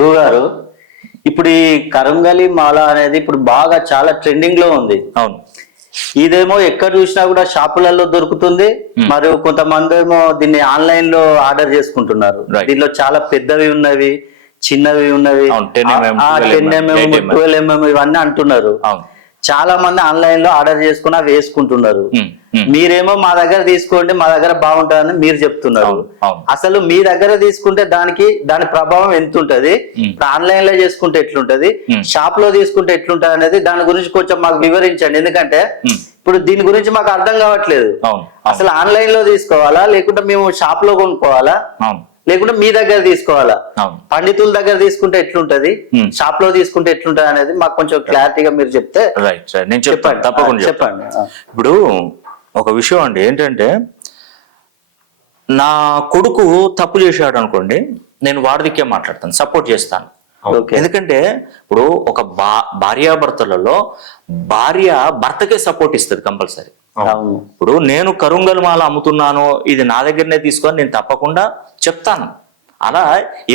గురువు గారు, ఇప్పుడు ఈ కరంగలి మాల అనేది ఇప్పుడు బాగా చాలా ట్రెండింగ్ లో ఉంది. అవును. ఇదేమో ఎక్కడ చూసినా కూడా షాపులలో దొరుకుతుంది. మరియు కొంతమంది ఏమో దీన్ని ఆన్లైన్ లో ఆర్డర్ చేసుకుంటున్నారు. దీనిలో చాలా పెద్దవి ఉన్నవి, చిన్నవి ఉన్నవి, 10mm 12mm ఇవన్నీ అంటున్నారు. చాలా మంది ఆన్లైన్ లో ఆర్డర్ చేసుకున్నా వేసుకుంటున్నారు. మీరేమో మా దగ్గర తీసుకోండి, మా దగ్గర బాగుంటుందని మీరు చెప్తున్నారు. అసలు మీ దగ్గర తీసుకుంటే దాని ప్రభావం ఎంత ఉంటది, ఆన్లైన్ లో చేసుకుంటే ఎట్లుంటది, షాప్ లో తీసుకుంటే ఎట్లుంటది అనేది దాని గురించి కొంచెం మాకు వివరించండి. ఎందుకంటే ఇప్పుడు దీని గురించి మాకు అర్థం కావట్లేదు. అసలు ఆన్లైన్ లో తీసుకోవాలా, లేకుంటే మేము షాప్ లో కొనుక్కోవాలా, లేకుంటే మీ దగ్గర తీసుకోవాలా, పండితుల దగ్గర తీసుకుంటే ఎట్లుంటది, షాప్ లో తీసుకుంటే ఎట్లుంటది అనేది మాకు కొంచెం క్లారిటీగా మీరు చెప్తే. నేను చెప్పండి, తప్పకుండా చెప్పండి. ఇప్పుడు ఒక విషయం అండి ఏంటంటే, నా కొడుకు తప్పు చేశాడు అనుకోండి, నేను వాడిదికే మాట్లాడతాను, సపోర్ట్ చేస్తాను. ఎందుకంటే ఇప్పుడు ఒక భార్యాభర్తలలో భార్య భర్తకే సపోర్ట్ ఇస్తుంది కంపల్సరీ. ఇప్పుడు నేను కరుంగల్ మాల అమ్ముతున్నాను, ఇది నా దగ్గరనే తీసుకొని నేను తప్పకుండా చెప్తాను. అలా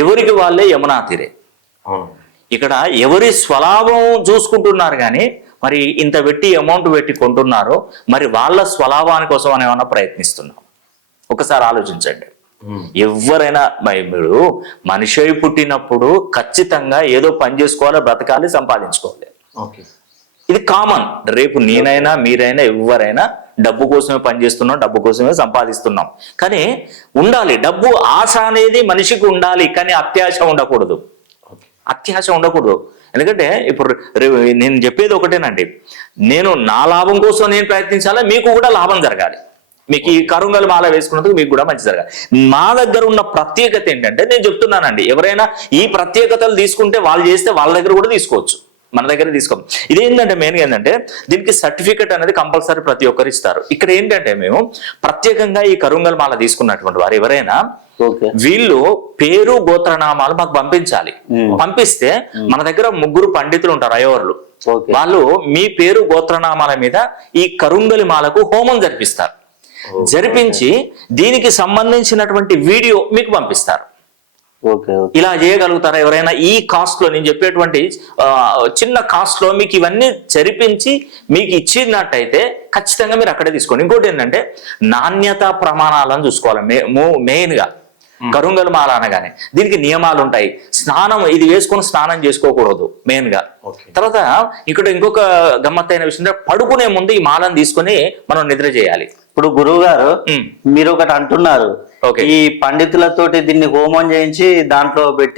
ఎవరికి వాళ్ళే యమునా తీరే. ఇక్కడ ఎవరి స్వలాభం చూసుకుంటున్నారు కానీ మరి ఇంత పెట్టి అమౌంట్ పెట్టి కొంటున్నారు, మరి వాళ్ళ స్వలాభాని కోసం అని ఏమన్నా ప్రయత్నిస్తున్నాం? ఒకసారి ఆలోచించండి. ఎవరైనా మీరు మనిషి అయి పుట్టినప్పుడు ఖచ్చితంగా ఏదో పని చేసుకోవాలి, బ్రతకాలి, సంపాదించుకోవాలి. ఇది కామన్. రేపు నేనైనా మీరైనా ఎవరైనా డబ్బు కోసమే పనిచేస్తున్నాం, డబ్బు కోసమే సంపాదిస్తున్నాం. కానీ ఉండాలి, డబ్బు ఆశ అనేది మనిషికి ఉండాలి, కానీ అత్యాశ ఉండకూడదు. అత్యాశ ఉండకూడదు. ఎందుకంటే ఇప్పుడు నేను చెప్పేది ఒకటేనండి, నేను నా లాభం కోసం నేను ప్రయత్నించాలా, మీకు కూడా లాభం జరగాలి. మీకు ఈ కరుంగల్ మాల వేసుకున్నందుకు మీకు కూడా మంచి జరగాలి. మా దగ్గర ఉన్న ప్రత్యేకత ఏంటంటే, నేను చెప్తున్నానండి, ఎవరైనా ఈ ప్రత్యేకతలు తీసుకుంటే వాళ్ళు చేస్తే వాళ్ళ దగ్గర కూడా తీసుకోవచ్చు, మన దగ్గర తీసుకోం. ఇదేంటంటే మెయిన్గా ఏంటంటే దీనికి సర్టిఫికెట్ అనేది కంపల్సరీ ప్రతి ఒక్కరు ఇస్తారు. ఇక్కడ ఏంటంటే మేము ప్రత్యేకంగా ఈ కరుంగల్ మాల తీసుకున్నటువంటి వారు ఎవరైనా వీళ్ళు పేరు గోత్రనామాలు మాకు పంపించాలి. పంపిస్తే మన దగ్గర 3 పండితులు ఉంటారు, అయ్యవర్లు. వాళ్ళు మీ పేరు గోత్రనామాల మీద ఈ కరుంగలి మాలకు హోమం జరిపిస్తారు. జరిపించి దీనికి సంబంధించినటువంటి వీడియో మీకు పంపిస్తారు. ఇలా చేయగలుగుతారా ఎవరైనా? ఈ కాస్ట్ లో, నేను చెప్పేటువంటి చిన్న కాస్ట్ లో మీకు ఇవన్నీ జరిపించి మీకు ఇచ్చినట్టయితే ఖచ్చితంగా మీరు అక్కడే తీసుకోండి. ఇంకోటి ఏంటంటే నాణ్యత ప్రమాణాలను చూసుకోవాలి. మెయిన్ గా కరుంగల్ మాల అనగానే దీనికి నియమాలు ఉంటాయి. స్నానం, ఇది వేసుకొని స్నానం చేసుకోకూడదు మెయిన్ గా. తర్వాత ఇక్కడ ఇంకొక గమ్మత్తైన విషయం, పడుకునే ముందు ఈ మాలను తీసుకొని మనం నిద్ర చేయాలి. ఇప్పుడు గురువు గారు, మీరు ఒకటి అంటున్నారు, ఈ పండితులతోటి దీన్ని హోమం చేయించి దాంట్లో పెట్టి